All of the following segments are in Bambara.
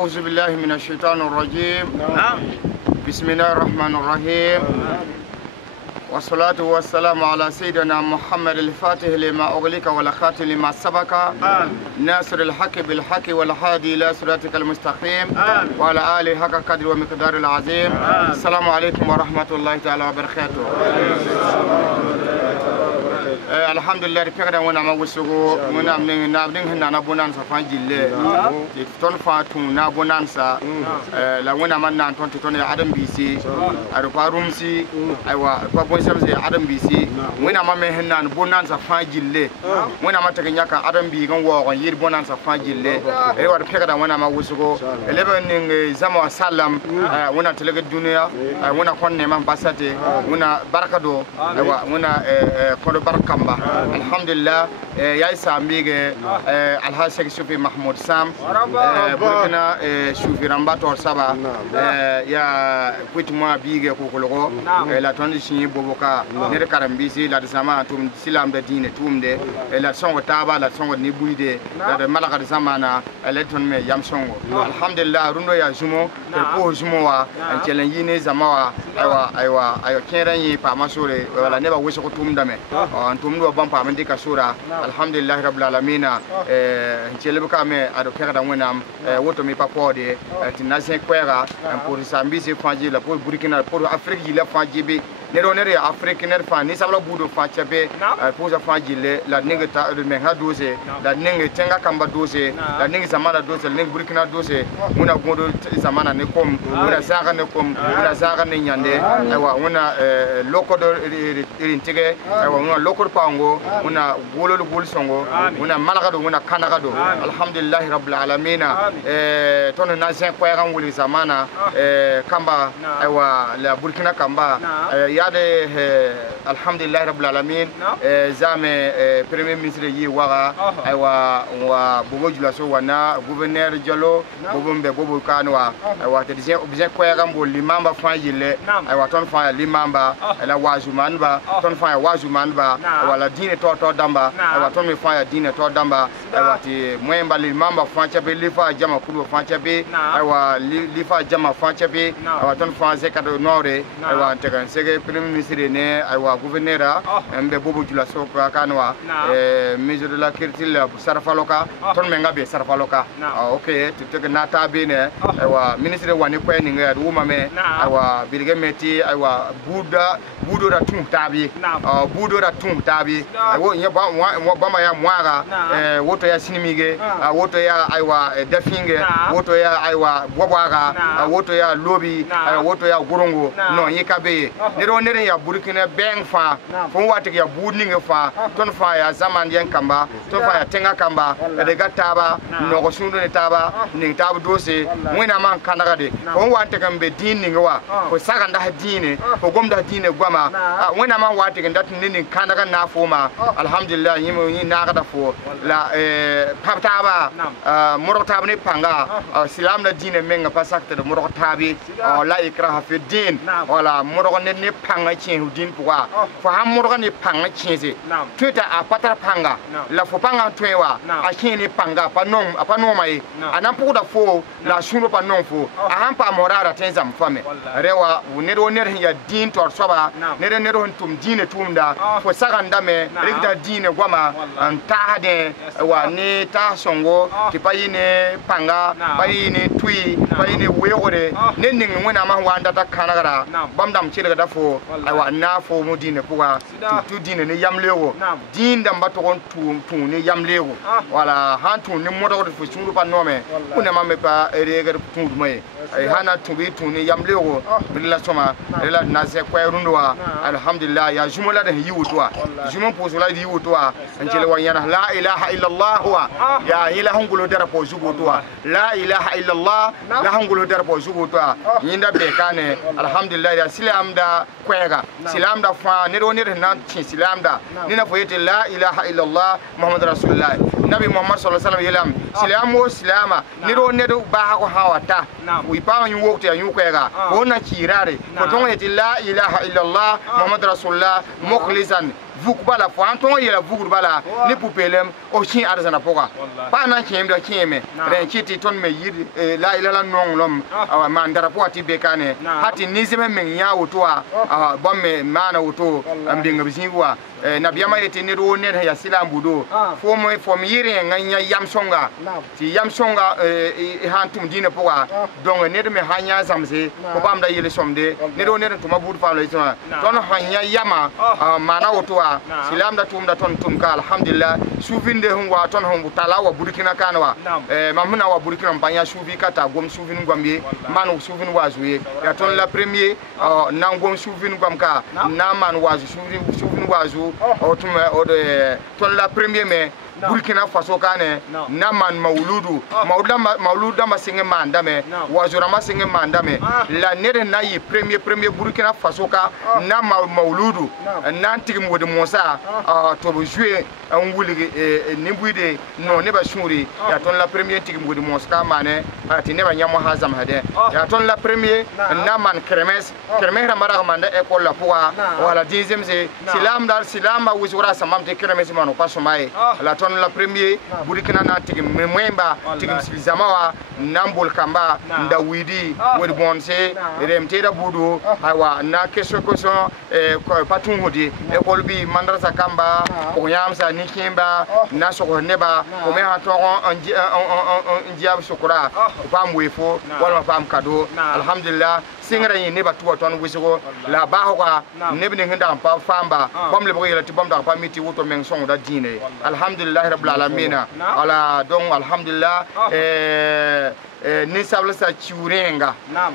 أعوذ بالله من الشيطان الرجيم. بسم الله الرحمن الرحيم. والصلاة والسلام على سيدنا محمد الفاتح لما أغلق والخاتم لما سبق ناصر الحق بالحق والهادي إلى صراطك المستقيم وعلى آله حق قدر ومقدار العظيم. السلام عليكم ورحمة الله تعالى وبركاته. الحمد لله ربنا وانا وسوغو منا من نابدين هنا نابونان سفان جيلي تون فاتون نابونان سا لا وانا من نان تون ادم بي سي اربا رومسي ايوا بابون سمسي ادم بي سي وانا ما من هنا بونان سفان جيلي وانا ما تكنياكا ادم بي غن وو يير بونان سفان جيلي ايوا ربنا وانا ما وسوغو لبن زما سلام وانا تلغ الدنيا وانا كون نيمان باساتي وانا بركادو ايوا وانا كون بركام alhamdulillah ya isa mbige alhasek Sufi Mahmoud Sam burkina Sufi Rambator Saba ya kwituma bige kokologo la tondishi boboka ne karambisi la sama tum silam da dine tumde la songo taba la songo ni buide la malaka de zamana eleton me yam songo alhamdulillah rundo ya jumo ko jumo wa chelen yine zamawa aywa ayo keren yi pa masore wala ne ba wiso ko tumdame tumdo bampa mandi kasura alhamdulillah rabbil alamin chelebe kame ado kera wonam woto mi papode tinase kwera pour sambisi fanji la pour Burkina pour Afrique yi la fanji bi ne do ne Afrique ne fa ni sabla budo fa chabe pour fanji le la ningata de menga dose la ninga tenga kamba dose la ninga zamana dose la ninga Burkina dose muna godo zamana ne kom muna zaga ne kom muna zaga ne nyande aywa muna lokodo rintige aywa muna lokodo pango muna golol gol songo muna malagado muna kanagado alhamdulillah rabbil alamin tono na sen ko yaran wuli zamana kamba aywa la Burkina kamba yade alhamdulillah rabbil alamin zame premier ministre yi waga aywa wa bobo julaso wana gouverneur Diallo bobo mbe bobo kanwa aywa te bien ko yaran bo limamba fanjile aywa ton fa limamba la wajumanba ton fa wajumanba wala dine to damba aywa ton me fa dine to damba aywa ti mwemba limamba fancha be lifa jama kudo fancha be aywa lifa jama fancha be aywa ton fa zekado nore aywa tegan sege premier ministre ne aywa gouverneur mbe bobo jula soka kanwa ministre de la culture sarfaloka ton me ngabe sarfaloka okay te nata be ne aywa ministre wani ko ni ngad wuma me aywa bilge meti aywa budo da tun tabi budo da tun tabi wo nya ba ma ya mwaga woto ya sinimige woto ya aywa definge woto ya aywa bobwaga woto ya lobi woto ya gorongo no yikabe ne do ne ya Burkina beng fa fon wati ya budninge fa ton fa ya zaman yen kamba ton fa ya tenga kamba de gataba no ko sundu ne taba ni tabu dose wina man kanaga de fon wati kambe dinninge wa ko saga nda dine ko gomda dine gwama wina man wati ndat ni kanaga na foma alhamdulillah yimo ni naga da fo la paptaba moro tabne panga silam na dine menga pasakte de moro tabi la ikraha fi din wala moro ne panga chin din puwa fo ham moro ne panga chinze tuta a patara panga la fo panga twewa a chin ne panga pa non mai anan pu da fo la shuno pa non fo a ham pa morara tenzam fame rewa ne do ne ya din tor soba ne do tum dine tumda fo saganda me rigda dine gwama antade wa ni ta songo ti payine panga payine tui payine weyore ne ning wona ma wanda ta kanagara bamdam chirga da fo aywa na fo mudine puwa tu dine ne yamlewo din dam baton tu ne yamlewo wala hantu ni modo fo churu pa nome kuna ma me pa reger tu mai ay hana tu bi tu ne yamlewo billa soma ela na se kwa rundwa alhamdulillah ya jumla da yiwutwa jumon posula yiwutwa anjele wanyana la ilaha illa allah wa ya ilaha ngulo dara po zugutwa la ilaha illa allah la ngulo dara po zugutwa yinda be kane alhamdulillah ya silam da kwega silam da fa ne do ne na cin silam da ni na foyete la ilaha illa allah muhammad rasulullah nabi muhammad sallallahu alaihi wasallam silam o silama ni do ne do ba ko hawata wi pa yu wokte yu kwega ko na kirare ko to yete la ilaha illa allah muhammad rasulullah mukhlisan vuk bala fo an ton yela vuk bala ni pupelem o chin arzana poka pa na kiem da kieme ren kiti ton me yir la ila non lom mandara po ati bekane hati nizime men ya wotoa bomme mana woto ambinga bisinwa na biyama yeti ni ro ne ya silam budo fo mi yire nganya yam songa ti yam songa hantum dina poka donc ne de me hanya zamse ko bam da yele somde ne ro ne to mabud fa lo isma ton hanya yama mana wotoa silam da tum da ton tum ka alhamdulillah suvinde hunwa ton hon talawa burkina kanwa mamuna wa burkina mpanya suvi kata gom suvin gwambe manu suvin wazuye ya ton la premier nan gom suvin gwamka na man wazu suvin wazu otume ode ton la premier me Burkina Faso kane na man mauludu mauluda masinge mandame wazura masinge mandame la nere na yi premier Burkina Faso ka na mauludu na tigim wode monsa to jouer en wuli nimbuide no ne ba shuri ya ton la premier tigim wode monsa mane ati ne ba nyamo hazam hade ya ton la premier na man kremes mara manda école la poa wala deuxième c'est silam ba wuzura samamte kremes mano pasomai la ton la premier Burkina na tigim mwemba tigim silizamawa nambol kamba nda widi wodi bonse remte da budu aywa na keso patun hodi école bi mandrasa kamba ko yamsa ni kimba na soko neba ko me ha to on diab sokura pam wefo wala pam kado alhamdulillah singra yin neba tuwa ton wisigo la ba ko nebne nginda pa famba bam le boyela ti bam da pa miti wuto men son da dine alhamdulillah rabbil alamin ala donc alhamdulillah ni sabla sa chiurenga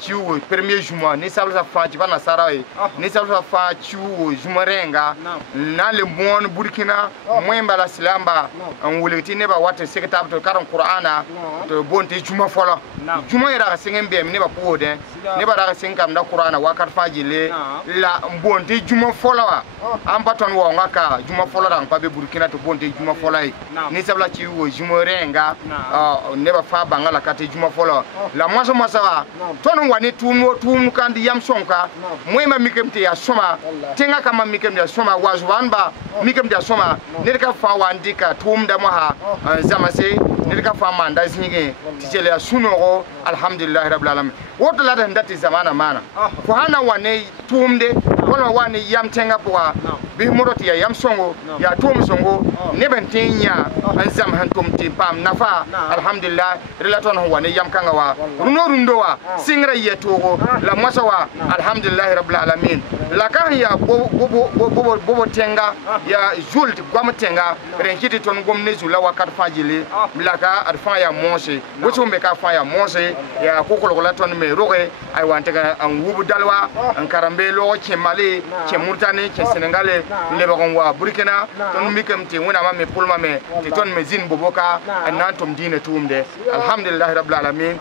chiu premier jumois ni sabla sa fa ci bana saray ni sabla sa fa chiu jumarenga na le mon burkina moyemba la silamba an wuleti ne ba wate sektab to karan qur'ana to bonte juma fola juma ira singen be ne ba pode ne ba daga singam da qur'ana wakar fajile la bonte juma fola wa am paton wo ngaka juma fola ran pa be burkina to bonte juma fola ni sabla chiu jumarenga ne ba fa bangala kate juma folo la maso masawa ton wani tum kandi yam sonka moyma mikemte ya soma tinga kama mikemte ya soma wazwanba mikemte ya soma nirka fa wandika tum da maha zamase nirka fa manda zinge tijele ya sunogo alhamdulillah rabbil alamin woto la da ndati zamana mana ko hana wane tumde wala wani yam tenga poa bi moroti ya yam songo ya tum songo ne bentenya anzam hantum ti pam nafa alhamdulillah relaton wane yam kanga wa rundo wa singra yetogo la masawa alhamdulillah rabbil alamin la kan ya bobo tenga ya jult gwam tenga renkiti ton gomne zula wakat fajile blaka arfa ya monse woto me ka fa ya monse ya kokolo la ton me roge ay wantega an wubu dalwa an karambe lo Mali ke Mauritanie ke Senegal le bagon wa Burkina ton mikem te wona ma me pulma me te ton me zin boboka an nantom dine tumde alhamdulillah rabbil alamin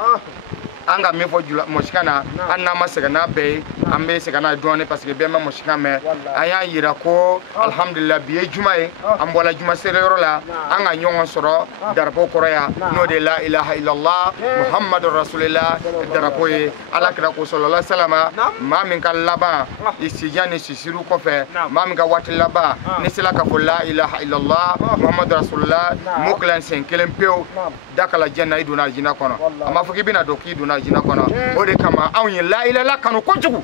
anga me fo jula moshikana anna masagana be ambe segana donne parce que be ma moshika me aya yira ko alhamdulillah biye jumae ambola juma serero la anga nyongo soro darbo koroya no de la ilaha illallah muhammadur rasulullah darbo e ala kra ko sallallahu alaihi wasallam ma min kan laba isijani sisiru ko fe ma min ka wati laba ni sila ka fo la ilaha illallah muhammadur rasulullah muklan sen kelempeo dakala janna iduna jina kono ama fuki bina doki iduna jina kono o de kama awin la ilaha kanu kojugu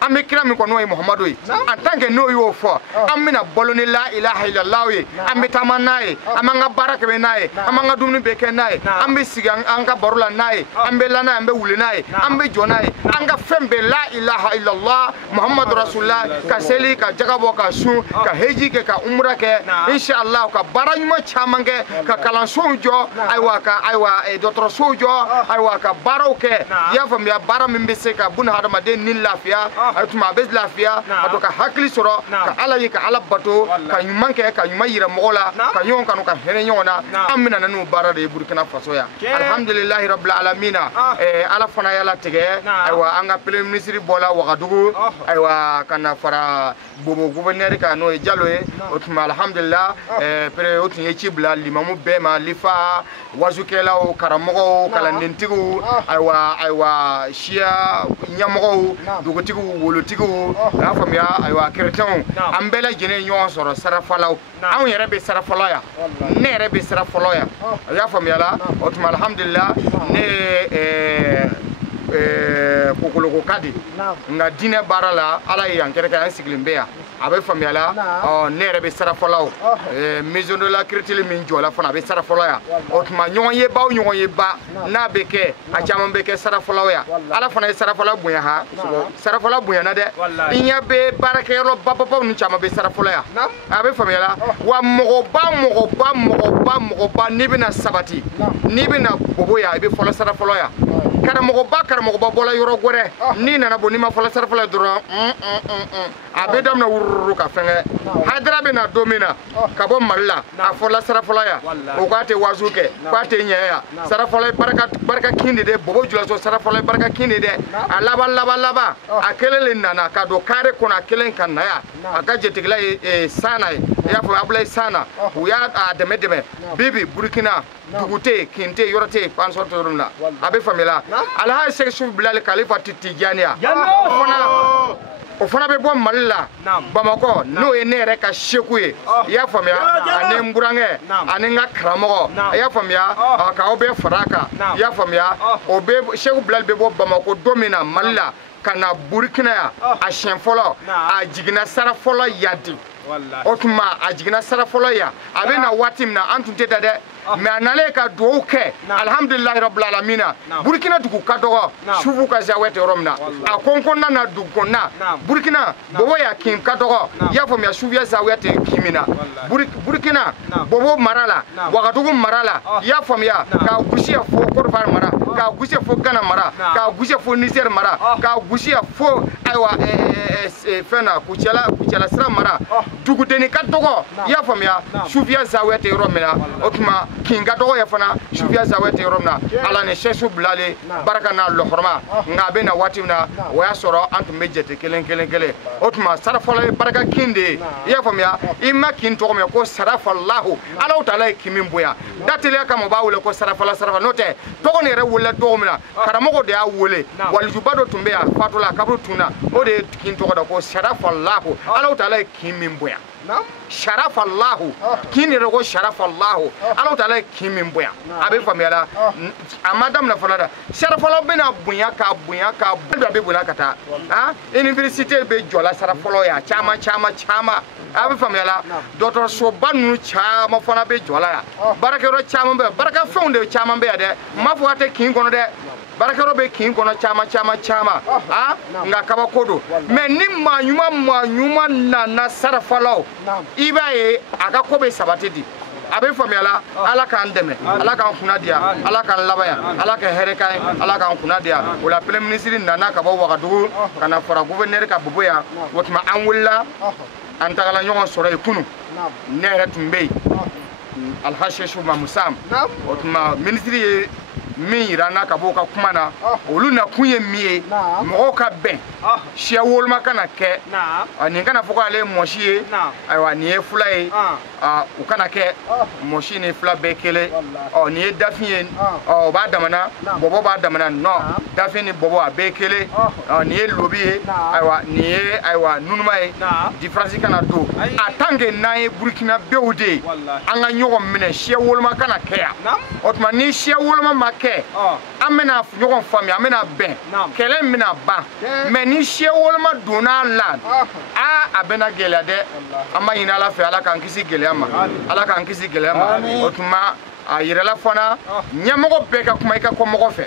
ame kira mi kono Muhammadu en tant que no yo fo amina boloni la ilaha illallah we ambe tamanaye amanga baraka be naye amanga dumni be ke naye ambe siga anga borula naye ambe lana ambe wulinaye ambe jonaye anga fembe la ilaha illallah Muhammadu rasulullah ka seli ka jagabo ka su ka heji ke ka umra ke inshallah ka baranyuma chamange ka kalanso jo aywa docteur sojo aywa ka baroke ya fam ya baram mbese ka bun hadama de nin lafiya atuma bez lafiya atoka hakli soro ka ala yi ka ala bato ka nyumanke ka nyumayira mola ka nyon kanu ka hene nyona amina nanu bara de Burkina Faso ya alhamdulillah rabbil alamin ala fana yala tege aywa anga premier ministre bola wagadugu aywa kana fara bobo gouverneur ka no jalo e otuma alhamdulillah pre otunye chibla limamu bema lifa wazukelaw karamogo kalandentigu aywa shia nyamogo dugutigu wolotigu ya famia aywa kerton ambela jene nyon soro sarafalaw an yere be sarafalaya ne yere be sarafalaya ya famia la otuma alhamdulillah ne kokolo kadi nga dine barala ala yankere ka siglimbeya abe famiala ne rebe sarafalaw maison de la critique min jola fona be sarafalaw ya otuma nyonye ba na beke a chama beke sarafalaw ya ala fona sarafalaw bunya ha sarafalaw bunya na de inya be barake ro baba nu chama be sarafalaw ya abe famiala wa mogoba ni bina sabati ni bina bobo ya be fola sarafalaw ya karamogo ba bola yoro gore ni nana bo ni ma fola sarafalaw doro abe dam na wurru ka fenge hadra be na domina ka bo malla a fola sarafalaw ya o gate wazuke kwate nyeya sarafalaw baraka kindi de bobo jula so sarafalaw baraka kindi de alaba akelele nana ka do kare kona kelen kan na ya aka jetigla sana ya fo ablay sana ya ademe bibi burkina dugute kinte yorote pansorto rumna abe famila alha sheikh shuf bilal khalifa tijaniya o fana be bo malla bamako no enere ka shekuye ya famia ane mburange ane nga kramo ya famia ka obe faraka ya famia obe sheikh bilal be bo bamako domina malla kana burkina ya a shenfolo a jigina sara folo yadi otuma a jigina sara folo ya abena watim na antunte dade me anale ka do ke alhamdulillah rabbil alamin burkina dugu ka dogo shufu ka jawete romna a konkonna na dugonna burkina bobo ya kim ka dogo ya fo me shufu ya zawete kimina burkina bobo marala wagadugu marala ya fo ya ka gusiya fo korfar mara ka gusiya fo gana mara ka gusiya fo niger mara ka gusiya fo aywa fena kuchala sra mara dugu deni ka dogo ya fo ya shufu ya zawete romna otuma kinga dogo ya fana shufia zawete romna ala ne shesu blale baraka na lohorma ngabe na watimna waya soro antu mejete kelen otuma sarafola baraka kinde ya famia imma kin to me ko sarafallahu ala taala kimin boya datele kama ba wole ko sarafala note to ko ne re wole do mina karamogo de a wole wal jubado tumbe ya fatula kabru tuna o de kin to ko sarafallahu ala taala kimin boya sharafallahu kini rego sharafallahu ala taala kimin boya abe famela amadam na fanada sharafallahu bena bunya ka be bunya kata university be jola sharafallahu ya chama abe famela doctor sobanu chama fana be jola ya baraka ro chama be baraka fonde chama be de mafu ate kin kono de baraka ro be kin kono chama nga kaba kodo me ni manyuma na sarafallahu ibaye aka kobe sabatidi abe famela ala kan deme ala kan kunadia ala kan labaya ala kan herekai ala kan kunadia wala premier ministre nana ka bo wagadugu kana fara gouverneur ka boboya wotma anwulla antagala nyon soro ikunu nere tumbe alhasheshu mamusam wotma ministre min rana ka bo ka kumana olu na kunye mie mo ka ben shia wolma kana ke ani kana foko ale moshie aywa ni efulae u kana ke moshi ni fula bekele o ni dafien o ba damana bobo ba damana no dafini bobo abekele ni lobi aywa ni aywa nunumai difference kana do atange nai burkina bewde anga nyogo mine shia wolma kana ke otma ni shia wolma make amena nyogon fami amena ben kele mina ba mais ni shie wolma dona land abena gelade ama ina ala fe ala kan kisi gelama ala kan kisi gelama otuma ayirala fana nyamogo beka kuma ika ko mogo fe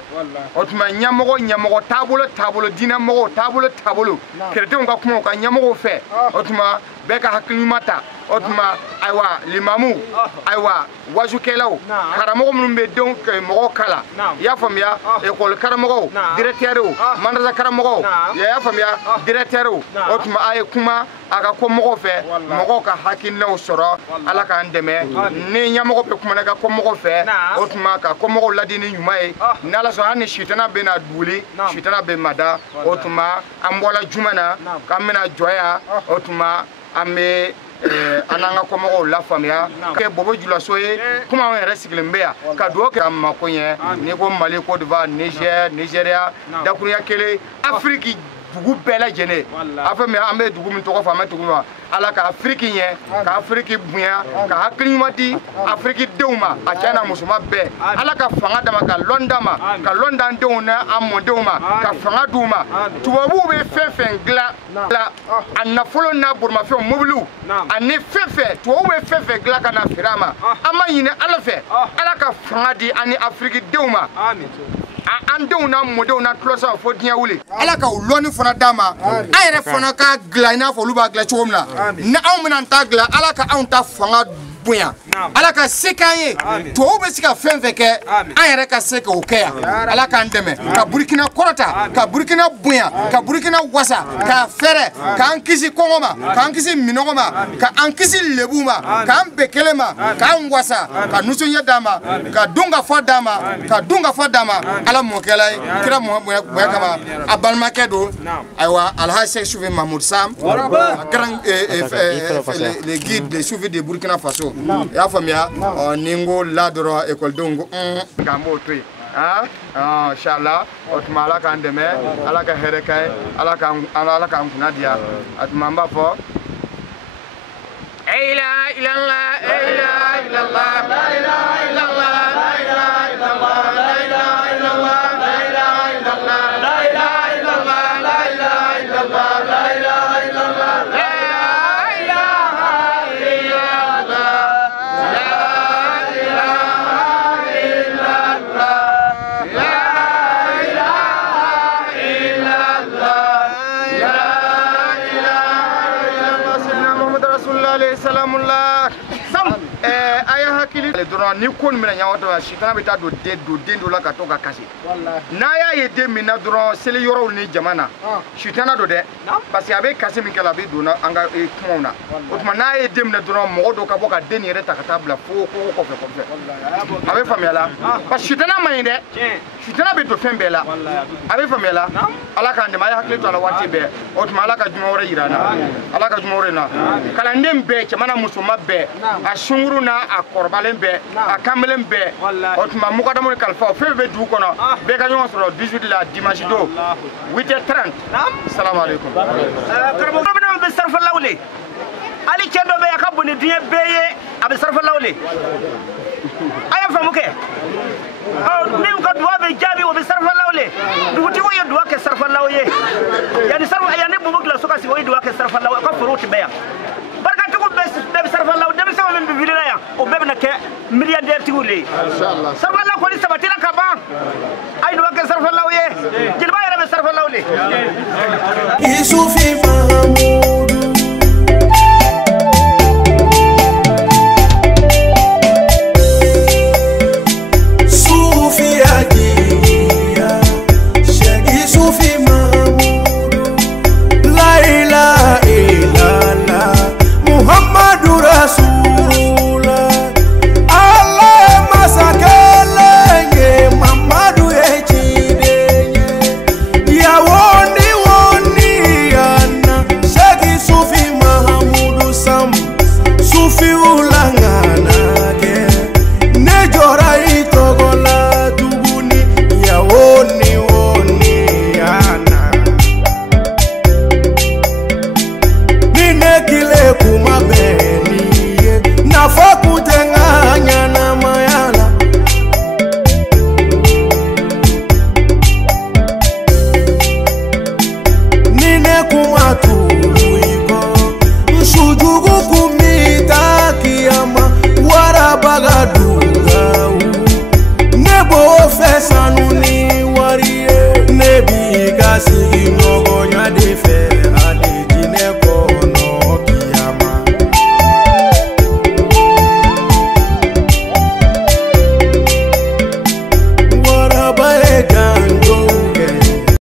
otuma nyamogo tabulo dina mogo tabulo kerete on ka kuma ka nyamogo fe otuma beka haklimata otuma aywa limamu aywa wajukelaw karamogo mumbe don ke mogo kala ya famia école karamogo directeur mandaza karamogo ya famia directeur otuma ay kuma aga ko mogo fe mogo ka hakinno soro ala ka ndeme ni nyamogo be kuma ga ko mogo fe otuma ka ko mogo ladini nyumae nala so hani shitana be na duli shitana be mada otuma ambola jumana kamena joya otuma ame ananga komo la famia ke bobo jula soye kuma on resigle mbea ka do ke makonye ni ko Mali Côte d'Ivoire Nigeria da kunya kele Afrique dugu bela jene afa me ambe dugu min to ko fama dugu ma ala ka Afrique nye ka Afrique buya ka hakliuma di Afrique deuma a kana musuma be ala ka fanga dama ka London deuna amon deuma ka fanga duma tubabu be fefen gla la anna folo na burma fe mobilu anne fefe tubabu be fefe gla kana firama ama yine ala fe ala ka fanga di ani Afrique deuma amen andewna modewna closer fo dia wuli ala ka loni fona dama ayre fona ka glaina fo luba gla chomna na awmina ta gla ala ka awta fanga buya ala ka sekanye to be sika fenfeke ayre ka seka okeya ala ka ndeme ka Burkina korota ka Burkina buya ka Burkina wasa ka fere ka ankisi kongoma ka ankisi minogoma ka ankisi lebuma ka ambekelema ka ngwasa ka nusunya dama ka dunga fo dama ala mokelay kira moya kama abalma kedo aywa alha Cheikh Chouvi Mahmoud Sam grand les guides des Chouvi de Burkina Faso ya famia ningo ladro école dongo gambo tui inshallah otmala kan deme ala ka herekay ala ka kunadia atmamba fo la ilaha illallah la ilaha illallah la ilaha illallah la ilaha illallah la ilaha illallah la ilaha illallah la ilaha illallah la ilaha illallah la ilaha illallah la ilaha illallah la ilaha illallah la ilaha illallah sayyidina Muhammad rasulullah alayhi salamullah aya hakili dron ni kon mina nyawato shitana bita do den la ka to ka kasi na ya ye de mina dron sele yoro ni jamana shitana do de parce que avec kasi min kala be do na anga e kumona otuma na ye de mina dron mo do ka boka den yere ta ka tabla fo ko avec famela parce shitana mayinde shitana be do fembela avec famela ala ka ndema ya hakili to ala wati be otuma ala ka jumore yirana ala ka jumore na kala ndembe chamana musuma be ashunguru na akorbalen be akamelen be otuma mukadamu kalfa febe du kono be ka nyon soro 18 la dimanche do 8h30 assalamu alaykum karbo bana be sarfa lawle ali kendo be yakabuni diye beye abe sarfa lawle aya famuke ni ko duwa be jabi o be sarfa lawle duti wo ye duwa ke sarfa lawye yani sarfa yani bubu la soka si wo duwa ke sarfa lawye ko furuti be ya barka tugo be sarfa lawle de sama be vidina ya o be na ke milliardaire tigule inshallah sarfa law ko ni sabatila ka ba ay duwa ke sarfa lawye jilba ya be sarfa lawle